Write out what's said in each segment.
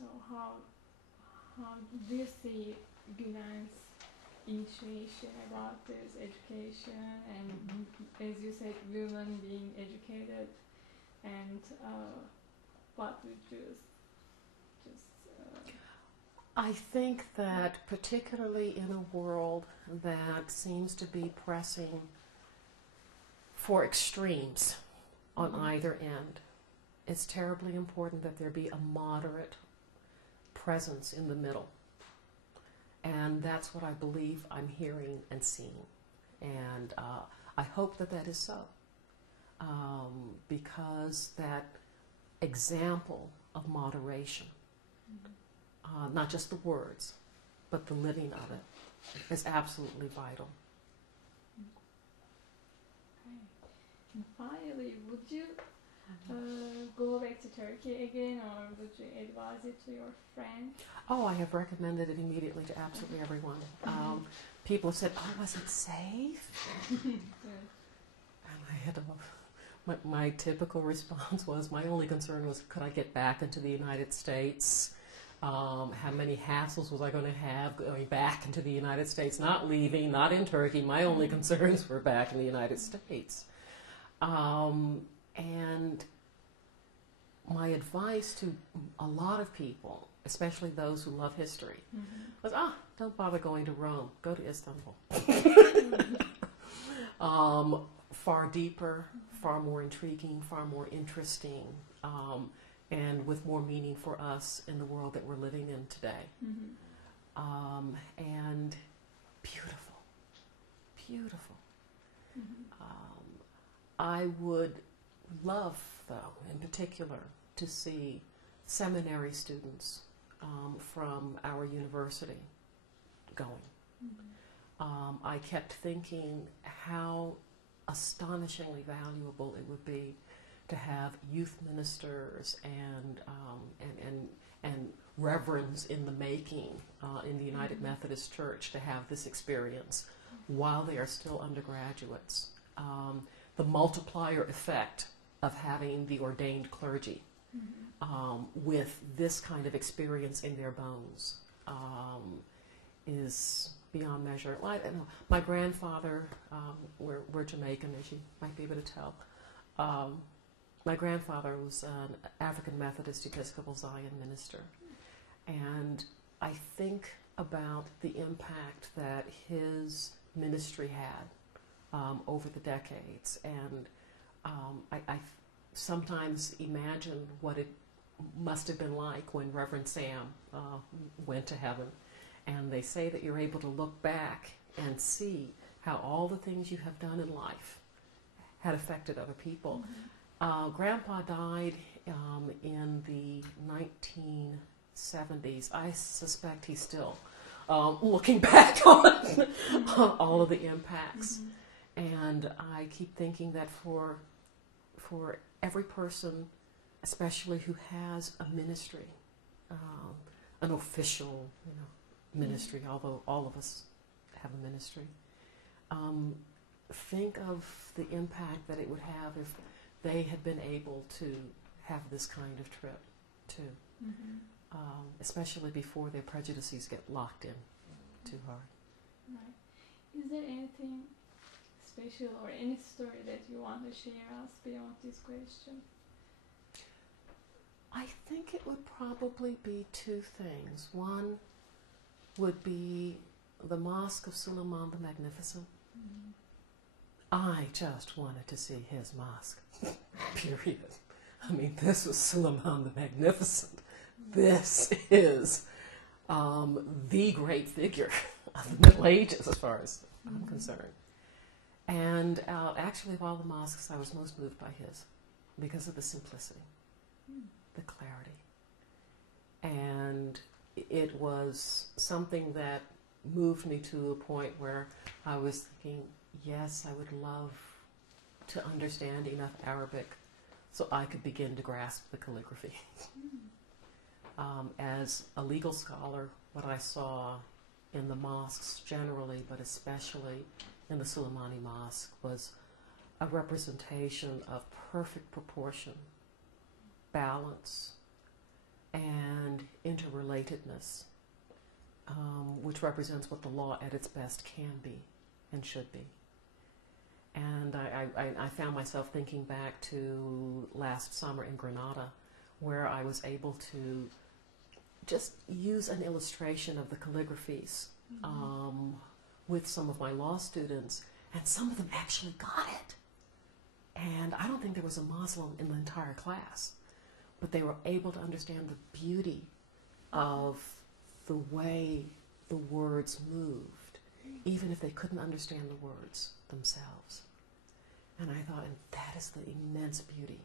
So how do you see Gulen's intuition about this education and, as you said, women being educated, and what would you just I think that particularly in a world that seems to be pressing for extremes on either end, it's terribly important that there be a moderate presence in the middle. And that's what I believe I'm hearing and seeing. And I hope that that is so. Because that example of moderation, not just the words, but the living of it, is absolutely vital. Okay. And finally, would you go back to Turkey again, or would you advise it to your friend? Oh, I have recommended it immediately to absolutely everyone. People have said, "Oh, was it safe?" And I had to. My typical response was, my only concern was, could I get back into the United States? How many hassles was I going to have going back into the United States? Not leaving, not in Turkey. My only concerns were back in the United States. And my advice to a lot of people, especially those who love history, was, don't bother going to Rome. Go to Istanbul. Far deeper, far more intriguing, far more interesting, and with more meaning for us in the world that we're living in today. And beautiful, beautiful. I would love, though, in particular, to see seminary students from our university going. I kept thinking how astonishingly valuable it would be to have youth ministers and reverends in the making in the United Methodist Church to have this experience while they are still undergraduates. The multiplier effect of having the ordained clergy with this kind of experience in their bones is beyond measure. Well, I don't know. My grandfather, we're Jamaican, as you might be able to tell. My grandfather was an African Methodist Episcopal Zion minister. And I think about the impact that his ministry had over the decades. And I sometimes imagine what it must have been like when Reverend Sam went to heaven. And they say that you're able to look back and see how all the things you have done in life had affected other people. Grandpa died in the 1970s. I suspect he's still looking back on all of the impacts. And I keep thinking that for every person, especially who has a ministry, an official, ministry, although all of us have a ministry, think of the impact that it would have if they had been able to have this kind of trip too, especially before their prejudices get locked in too hard. Right. Is there anything special or any story that you want to share us beyond this question? I think it would probably be two things. One would be the Mosque of Suleiman the Magnificent. I just wanted to see his mosque, period. I mean, this was Suleiman the Magnificent. This is the great figure of the Middle Ages, as far as I'm concerned. And actually, of all the mosques, I was most moved by his because of the simplicity, the clarity. And it was something that moved me to a point where I was thinking, yes, I would love to understand enough Arabic so I could begin to grasp the calligraphy. As a legal scholar, what I saw in the mosques generally, but especially in the Suleimani Mosque, was a representation of perfect proportion, balance, and interrelatedness, which represents what the law at its best can be and should be. And I found myself thinking back to last summer in Granada, where I was able to just use an illustration of the calligraphies with some of my law students, and some of them actually got it. And I don't think there was a Muslim in the entire class, but they were able to understand the beauty of the way the words moved, even if they couldn't understand the words themselves. And I thought, and that is the immense beauty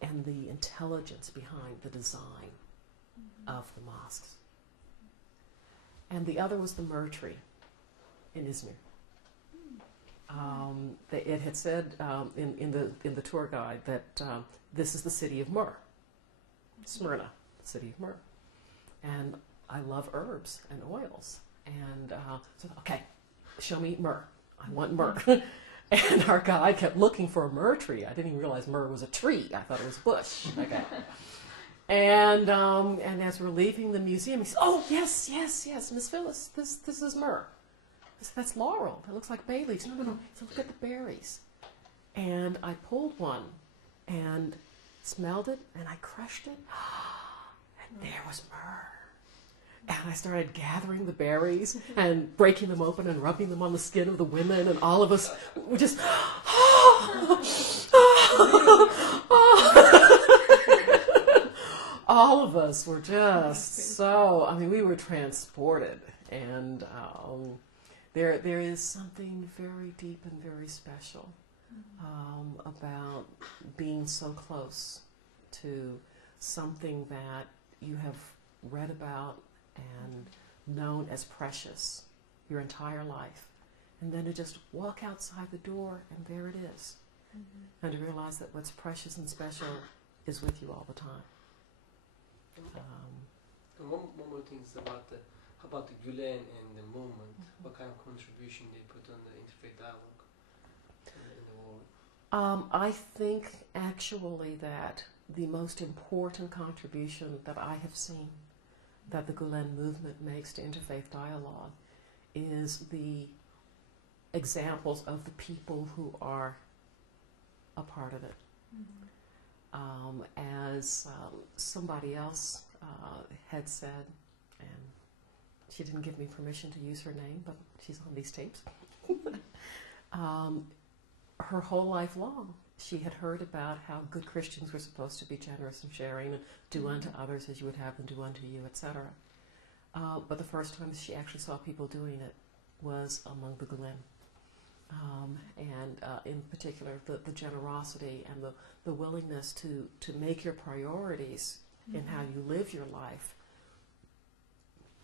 and the intelligence behind the design of the mosques. And the other was the Myrrh Tree in Izmir. It had said in the tour guide that this is the city of myrrh, Smyrna, the city of myrrh. And I love herbs and oils. And so, okay, show me myrrh. I want myrrh. And our guide kept looking for a myrrh tree. I didn't even realize myrrh was a tree. I thought it was a bush. Okay. And as we're leaving the museum, he says, "Oh, yes, Miss Phyllis, this is myrrh." I said, "That's laurel. That looks like bay leaves." No. So look at the berries. And I pulled one and smelled it, and I crushed it, and there was myrrh. And I started gathering the berries and breaking them open and rubbing them on the skin of the women, and all of us were just, all of us were just so, I mean, we were transported. And there is something very deep and very special about being so close to something that you have read about and known as precious your entire life, and then to just walk outside the door and there it is, and to realize that what's precious and special is with you all the time. One more thing is about the Gulen and the movement. What kind of contribution they put on the interfaith dialogue in the world? I think actually that the most important contribution that I have seen that the Gulen Movement makes to interfaith dialogue is the examples of the people who are a part of it. As somebody else had said, and she didn't give me permission to use her name, but she's on these tapes. Her whole life long, she had heard about how good Christians were supposed to be generous and sharing and do unto others as you would have them do unto you, etc. But the first time she actually saw people doing it was among the Gulen. And in particular, the generosity and the willingness to make your priorities in how you live your life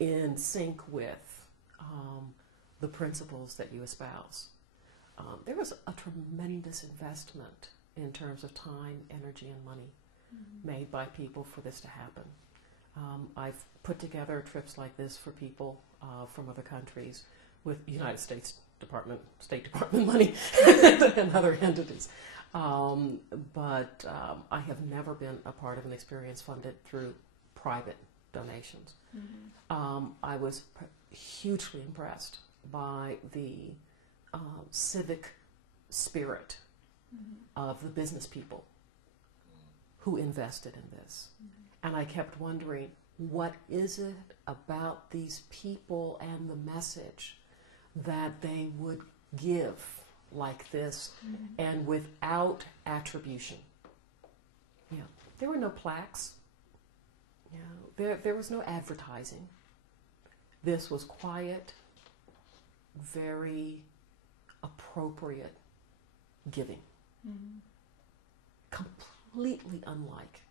in sync with the principles that you espouse. There was a tremendous investment in terms of time, energy, and money made by people for this to happen. I've put together trips like this for people from other countries with United States State Department money and other entities. But I have never been a part of an experience funded through private donations. I was hugely impressed by the civic spirit of the business people who invested in this. And I kept wondering, what is it about these people and the message that they would give like this and without attribution? You know, there were no plaques. You know, there was no advertising. This was quiet, very appropriate giving. Completely unlike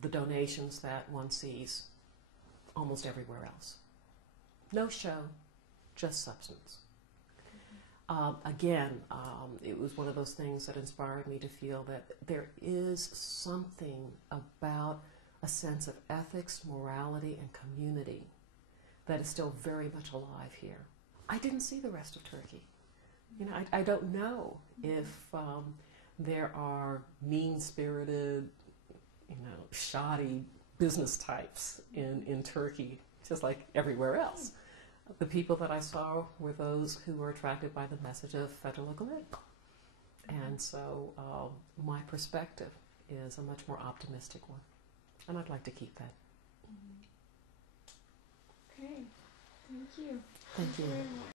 the donations that one sees almost everywhere else. No show, just substance. Again, it was one of those things that inspired me to feel that there is something about a sense of ethics, morality, and community that is still very much alive here. I didn't see the rest of Turkey. You know, I don't know if there are mean-spirited, you know, shoddy business types in Turkey, just like everywhere else. The people that I saw were those who were attracted by the message of Fethullah Gulen. And so my perspective is a much more optimistic one. And I'd like to keep that. Okay, thank you. Thank you. Very much.